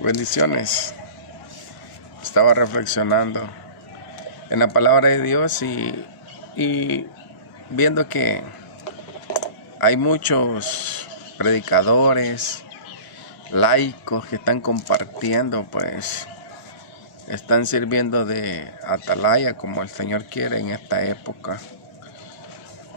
Bendiciones. Estaba reflexionando en la palabra de Dios y viendo que hay muchos predicadores, laicos que están compartiendo, pues están sirviendo de atalaya como el Señor quiere en esta época.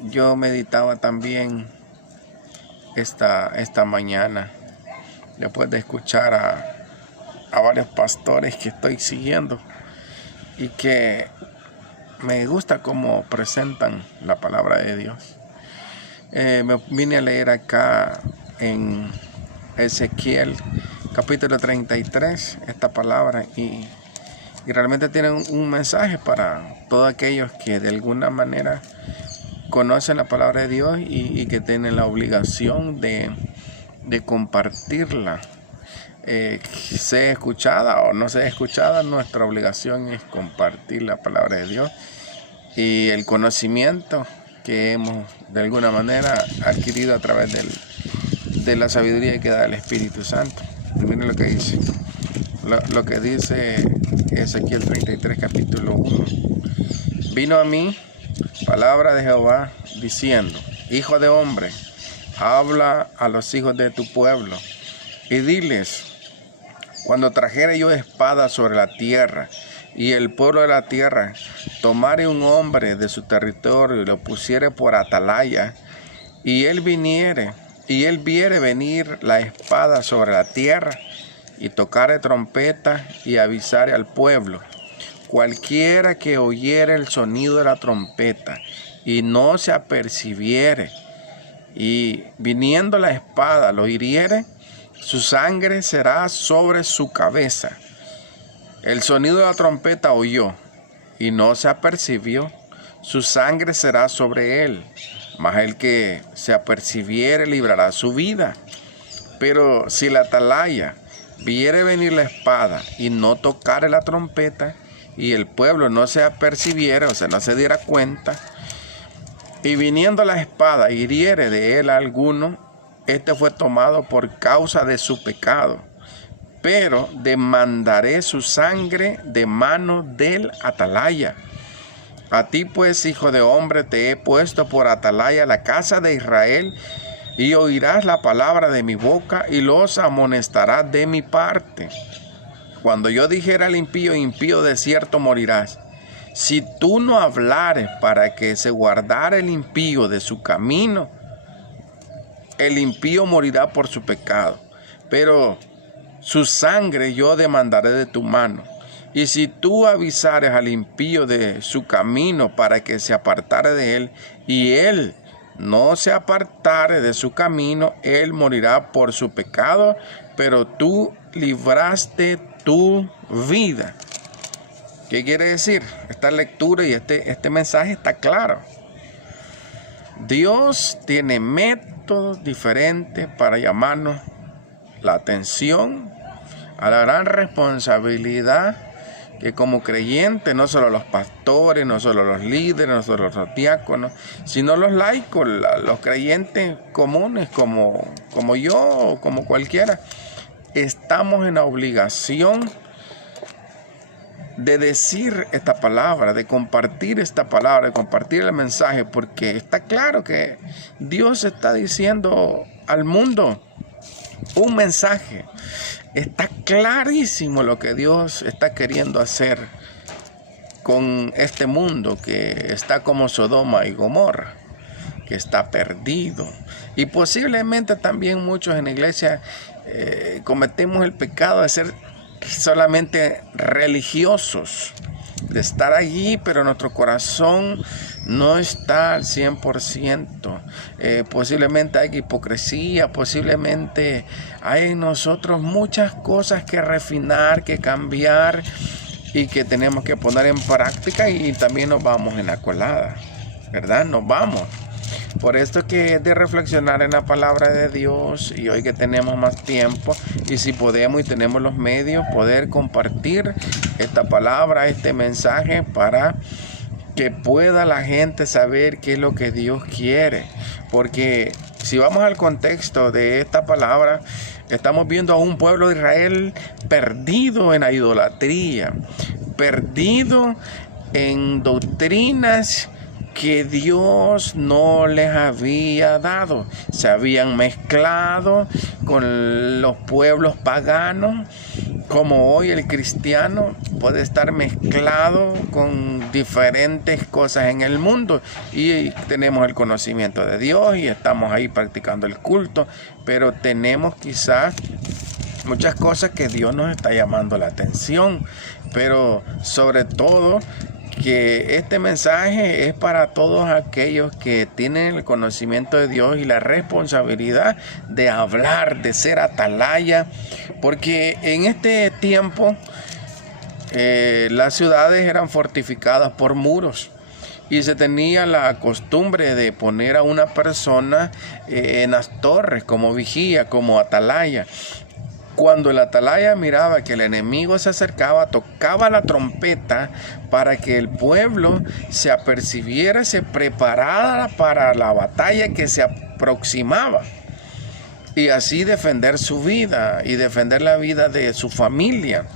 Yo meditaba también esta mañana, después de escuchar a varios pastores que estoy siguiendo y que me gusta cómo presentan la palabra de Dios. Me vine a leer acá en Ezequiel capítulo 33 esta palabra y realmente tienen un mensaje para todos aquellos que de alguna manera conocen la palabra de Dios y que tienen la obligación de compartirla. Sea escuchada o no sea escuchada, nuestra obligación es compartir la palabra de Dios y el conocimiento que hemos de alguna manera adquirido a través de la sabiduría que da el Espíritu Santo. Miren lo que dice, lo que dice Ezequiel 33 capítulo 1. Vino a mí palabra de Jehová diciendo: Hijo de hombre, habla a los hijos de tu pueblo y diles: cuando trajere yo espada sobre la tierra, y el pueblo de la tierra tomare un hombre de su territorio y lo pusiere por atalaya, y él viere venir la espada sobre la tierra, y tocare trompeta y avisare al pueblo, cualquiera que oyere el sonido de la trompeta y no se apercibiere, y viniendo la espada lo hiriere, su sangre será sobre su cabeza. El sonido de la trompeta oyó y no se apercibió, su sangre será sobre él, mas el que se apercibiere librará su vida. Pero si la atalaya viere venir la espada y no tocare la trompeta, y el pueblo no se apercibiere, o sea, no se diera cuenta, y viniendo la espada hiriere de él a alguno, este fue tomado por causa de su pecado, pero demandaré su sangre de mano del atalaya. A ti pues, hijo de hombre, te he puesto por atalaya la casa de Israel, y oirás la palabra de mi boca y los amonestarás de mi parte. Cuando yo dijera al impío: impío de cierto morirás, si tú no hablares para que se guardare el impío de su camino, el impío morirá por su pecado, pero su sangre yo demandaré de tu mano. Y si tú avisares al impío de su camino para que se apartare de él, y él no se apartare de su camino, él morirá por su pecado, pero tú libraste tu vida. ¿Qué quiere decir? Esta lectura y este mensaje está claro. Dios tiene métodos diferentes para llamarnos la atención a la gran responsabilidad que como creyentes, no solo los pastores, no solo los líderes, no solo los diáconos, sino los laicos, los creyentes comunes como yo o como cualquiera, estamos en la obligación de decir esta palabra, de compartir esta palabra, de compartir el mensaje, porque está claro que Dios está diciendo al mundo un mensaje. Está clarísimo lo que Dios está queriendo hacer con este mundo que está como Sodoma y Gomorra, que está perdido. Y posiblemente también muchos en la iglesia cometemos el pecado de ser solamente religiosos, de estar allí, pero nuestro corazón no está al 100%. Posiblemente hay hipocresía, posiblemente hay en nosotros muchas cosas que refinar, que cambiar y que tenemos que poner en práctica, y también nos vamos en la colada, ¿verdad? Nos vamos. Por esto que es de reflexionar en la palabra de Dios, y hoy que tenemos más tiempo y si podemos y tenemos los medios, poder compartir esta palabra, este mensaje, para que pueda la gente saber qué es lo que Dios quiere. Porque si vamos al contexto de esta palabra, estamos viendo a un pueblo de Israel perdido en la idolatría, perdido en doctrinas que Dios no les había dado. Se habían mezclado con los pueblos paganos, como hoy el cristiano puede estar mezclado con diferentes cosas en el mundo, y tenemos el conocimiento de Dios y estamos ahí practicando el culto, pero tenemos quizás muchas cosas que Dios nos está llamando la atención, pero sobre todo que este mensaje es para todos aquellos que tienen el conocimiento de Dios y la responsabilidad de hablar, de ser atalaya, porque en este tiempo las ciudades eran fortificadas por muros y se tenía la costumbre de poner a una persona en las torres como vigía, como atalaya. Cuando el atalaya miraba que el enemigo se acercaba, tocaba la trompeta para que el pueblo se apercibiera, se preparara para la batalla que se aproximaba, y así defender su vida y defender la vida de su familia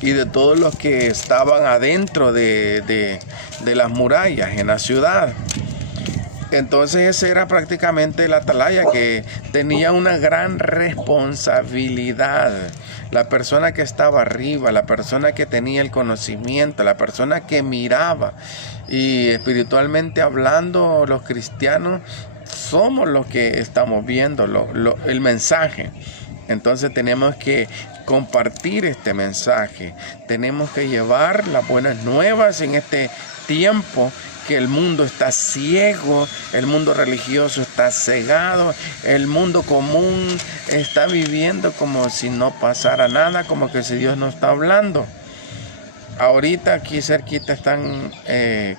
y de todos los que estaban adentro de las murallas en la ciudad. Entonces ese era prácticamente el atalaya, que tenía una gran responsabilidad. La persona que estaba arriba, la persona que tenía el conocimiento, la persona que miraba. Y espiritualmente hablando, los cristianos somos los que estamos viendo el mensaje. Entonces tenemos que compartir este mensaje. Tenemos que llevar las buenas nuevas en este tiempo que el mundo está ciego, el mundo religioso está cegado, el mundo común está viviendo como si no pasara nada, como que si Dios no está hablando. Ahorita aquí cerquita están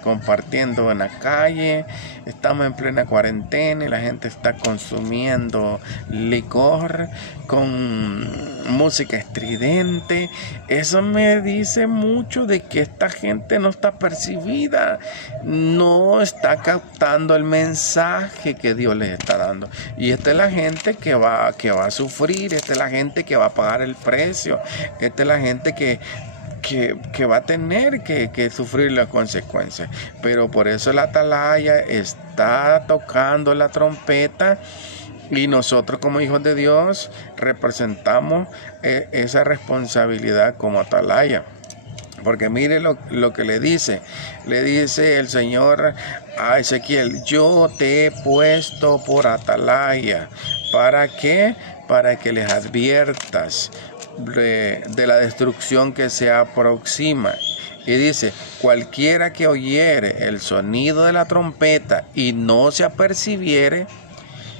compartiendo en la calle, estamos en plena cuarentena y la gente está consumiendo licor con música estridente. Eso me dice mucho de que esta gente no está percibida, no está captando el mensaje que Dios les está dando. Y esta es la gente que va a sufrir, esta es la gente que va a pagar el precio, esta es la gente que va a tener que sufrir las consecuencias. Pero por eso la atalaya está tocando la trompeta, y nosotros como hijos de Dios representamos esa responsabilidad como atalaya. Porque mire lo que le dice el Señor a Ezequiel: yo te he puesto por atalaya. ¿Para qué? Para que les adviertas de la destrucción que se aproxima. Y dice: cualquiera que oyere el sonido de la trompeta y no se apercibiere,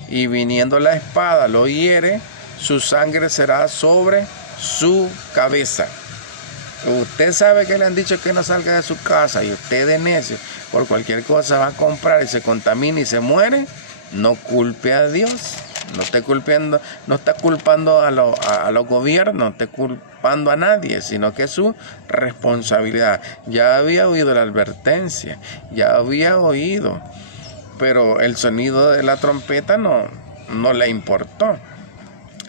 y viniendo la espada lo hiere, su sangre será sobre su cabeza. Usted sabe que le han dicho que no salga de su casa, y usted de necio por cualquier cosa va a comprar y se contamina y se muere. No culpe a Dios. No está culpando a los gobiernos, no está culpando a nadie, sino que es su responsabilidad. Ya había oído la advertencia, ya había oído, pero el sonido de la trompeta no le importó.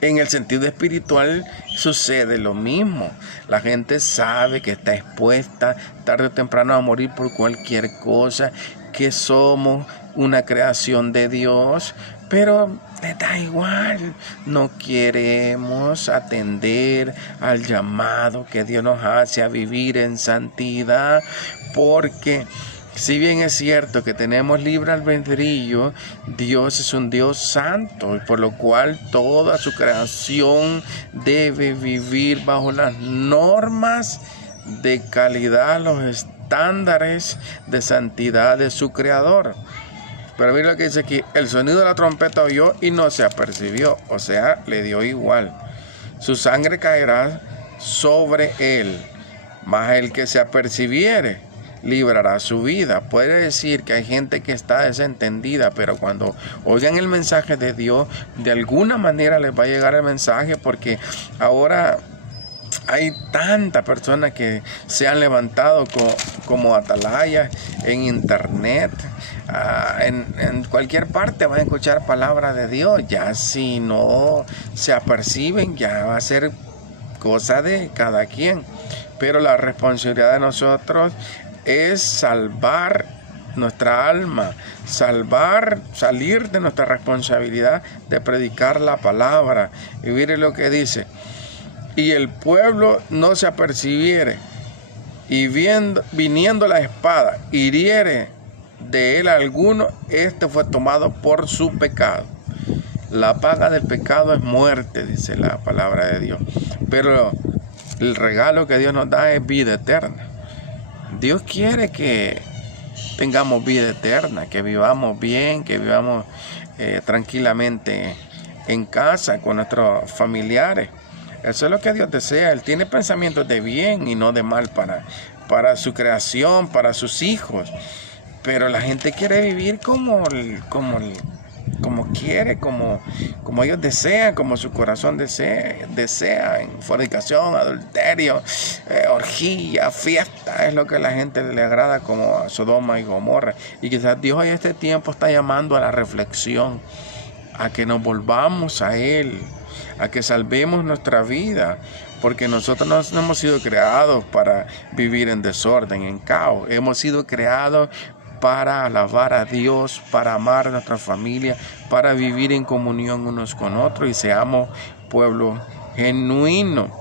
En el sentido espiritual sucede lo mismo. La gente sabe que está expuesta tarde o temprano a morir por cualquier cosa, que somos una creación de Dios, pero le da igual. No queremos atender al llamado que Dios nos hace a vivir en santidad, porque si bien es cierto que tenemos libre albedrío, Dios es un Dios santo, y por lo cual toda su creación debe vivir bajo las normas de calidad, los estándares de santidad de su creador. Pero mira lo que dice aquí: el sonido de la trompeta oyó y no se apercibió, o sea, le dio igual. Su sangre caerá sobre él, mas el que se apercibiere librará su vida. Puede decir que hay gente que está desentendida, pero cuando oigan el mensaje de Dios, de alguna manera les va a llegar el mensaje, porque ahora hay tantas personas que se han levantado como atalayas en internet. En cualquier parte van a escuchar palabra de Dios. Ya si no se aperciben, ya va a ser cosa de cada quien. Pero la responsabilidad de nosotros es salvar nuestra alma, salir de nuestra responsabilidad de predicar la palabra. Y mire lo que dice: y el pueblo no se apercibiere, y viniendo la espada, hiriere de él alguno, este fue tomado por su pecado. La paga del pecado es muerte, dice la palabra de Dios. Pero el regalo que Dios nos da es vida eterna. Dios quiere que tengamos vida eterna, que vivamos bien, que vivamos tranquilamente en casa con nuestros familiares. Eso es lo que Dios desea. Él tiene pensamientos de bien y no de mal para su creación, para sus hijos. Pero la gente quiere vivir como quiere, como ellos desean, como su corazón desea, en fornicación, adulterio, orgía, fiesta. Es lo que a la gente le agrada, como a Sodoma y Gomorra. Y quizás Dios en este tiempo está llamando a la reflexión, a que nos volvamos a Él, a que salvemos nuestra vida, porque nosotros no hemos sido creados para vivir en desorden, en caos. Hemos sido creados para alabar a Dios, para amar a nuestra familia, para vivir en comunión unos con otros y seamos pueblo genuino.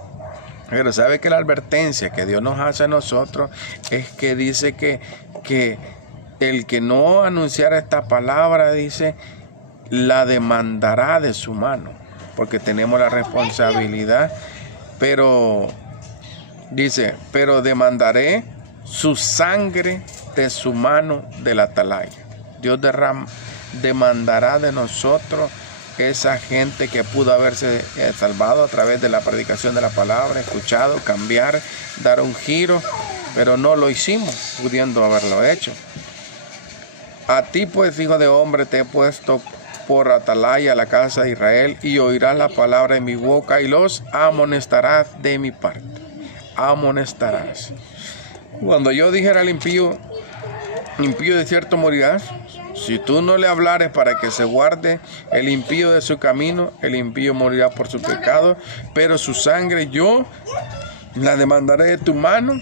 Pero sabe que la advertencia que Dios nos hace a nosotros es que dice que el que no anunciara esta palabra, dice, la demandará de su mano, porque tenemos la responsabilidad. Pero dice, pero demandaré su sangre de su mano del atalaya. Dios demandará de nosotros esa gente que pudo haberse salvado a través de la predicación de la palabra, escuchado, cambiar, dar un giro, pero no lo hicimos, pudiendo haberlo hecho. A ti pues, hijo de hombre, te he puesto por atalaya a la casa de Israel, y oirás la palabra de mi boca y los amonestarás de mi parte. Amonestarás. Cuando yo dijera al impío de cierto morirás, si tú no le hablares para que se guarde el impío de su camino, el impío morirá por su pecado, pero su sangre yo la demandaré de tu mano.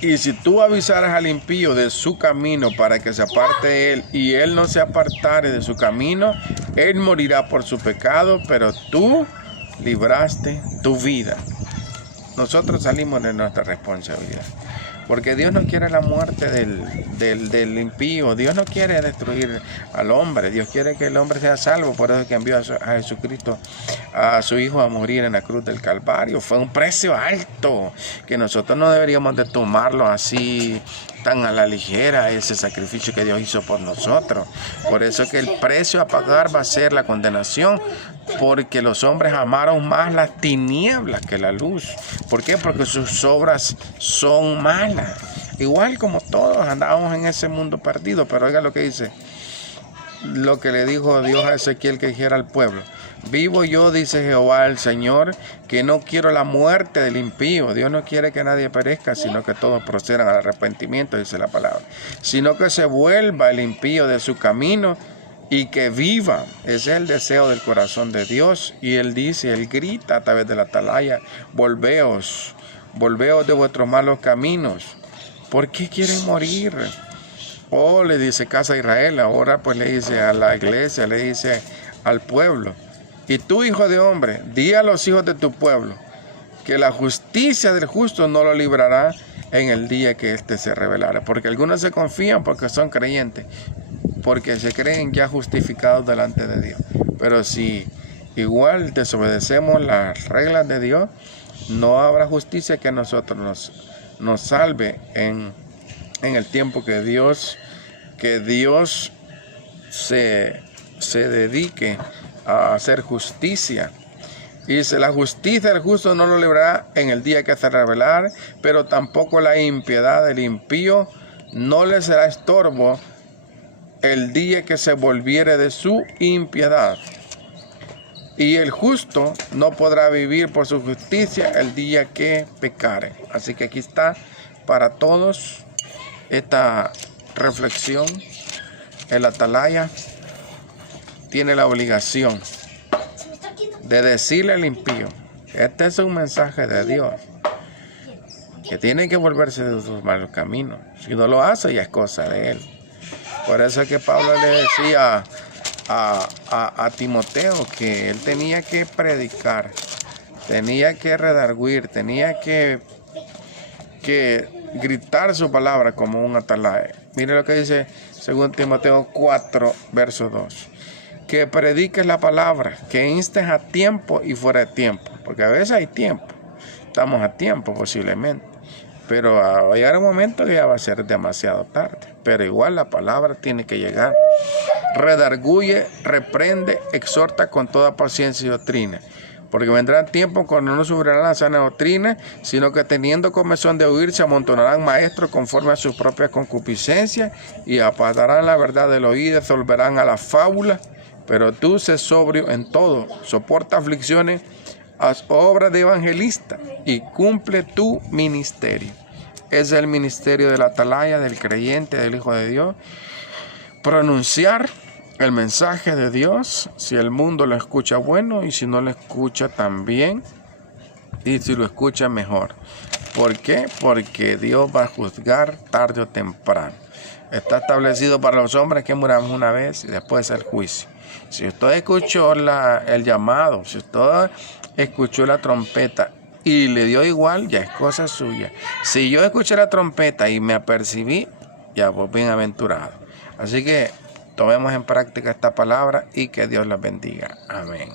Y si tú avisaras al impío de su camino para que se aparte de él, y él no se apartare de su camino, él morirá por su pecado, pero tú libraste tu vida. Nosotros salimos de nuestra responsabilidad, porque Dios no quiere la muerte del impío. Dios no quiere destruir al hombre. Dios quiere que el hombre sea salvo. Por eso es que envió a Jesucristo, a su Hijo, a morir en la cruz del Calvario. Fue un precio alto que nosotros no deberíamos de tomarlo así tan a la ligera, ese sacrificio que Dios hizo por nosotros. Por eso es que el precio a pagar va a ser la condenación, porque los hombres amaron más las tinieblas que la luz. ¿Por qué? Porque sus obras son malas. Igual como todos andábamos en ese mundo perdido. Pero oiga lo que dice, lo que le dijo Dios a Ezequiel que dijera al pueblo: vivo yo, dice Jehová el Señor, que no quiero la muerte del impío. Dios no quiere que nadie perezca, sino que todos procedan al arrepentimiento, dice la palabra. Sino que se vuelva el impío de su camino y que viva. Ese es el deseo del corazón de Dios. Y Él dice, Él grita a través de la atalaya: volveos de vuestros malos caminos. ¿Por qué quieren morir? Oh, le dice casa de Israel. Ahora pues le dice a la iglesia, le dice al pueblo: y tú, hijo de hombre, di a los hijos de tu pueblo que la justicia del justo no lo librará en el día que éste se revelara. Porque algunos se confían porque son creyentes, porque se creen ya justificados delante de Dios. Pero si igual desobedecemos las reglas de Dios, no habrá justicia que a nosotros nos salve en el tiempo que Dios se dedique a hacer justicia. Y dice: la justicia del justo no lo librará en el día que se revelar, pero tampoco la impiedad del impío no le será estorbo el día que se volviere de su impiedad. y el justo no podrá vivir por su justicia el día que pecare. Así que aquí está para todos esta reflexión. El atalaya tiene la obligación de decirle al impío: este es un mensaje de Dios, que tiene que volverse de sus malos caminos. Si no lo hace, ya es cosa de él. Por eso es que Pablo le decía a Timoteo que él tenía que predicar, tenía que redarguir, tenía que gritar su palabra como un atalaya. Mire lo que dice 2 Timoteo 4, verso 2. Que prediques la palabra, que instes a tiempo y fuera de tiempo. Porque a veces hay tiempo, estamos a tiempo posiblemente, pero va a llegar un momento que ya va a ser demasiado tarde. Pero igual la palabra tiene que llegar. Redarguye, reprende, exhorta con toda paciencia y doctrina. Porque vendrán tiempos cuando no sufrirán la sana doctrina, sino que teniendo comezón de oír, se amontonarán maestros conforme a sus propias concupiscencias y apartarán la verdad del oído, se volverán a la fábula. Pero tú sé sobrio en todo, soporta aflicciones, haz obra de evangelista y cumple tu ministerio. Es el ministerio del atalaya, del creyente, del Hijo de Dios. Pronunciar el mensaje de Dios, si el mundo lo escucha, bueno, y si no lo escucha, también, y si lo escucha, mejor. ¿Por qué? Porque Dios va a juzgar tarde o temprano. Está establecido para los hombres que muramos una vez y después el juicio. Si usted escuchó el llamado, si usted escuchó la trompeta y le dio igual, ya es cosa suya. Si yo escuché la trompeta y me apercibí, ya pues bienaventurado. Así que tomemos en práctica esta palabra y que Dios la bendiga. Amén.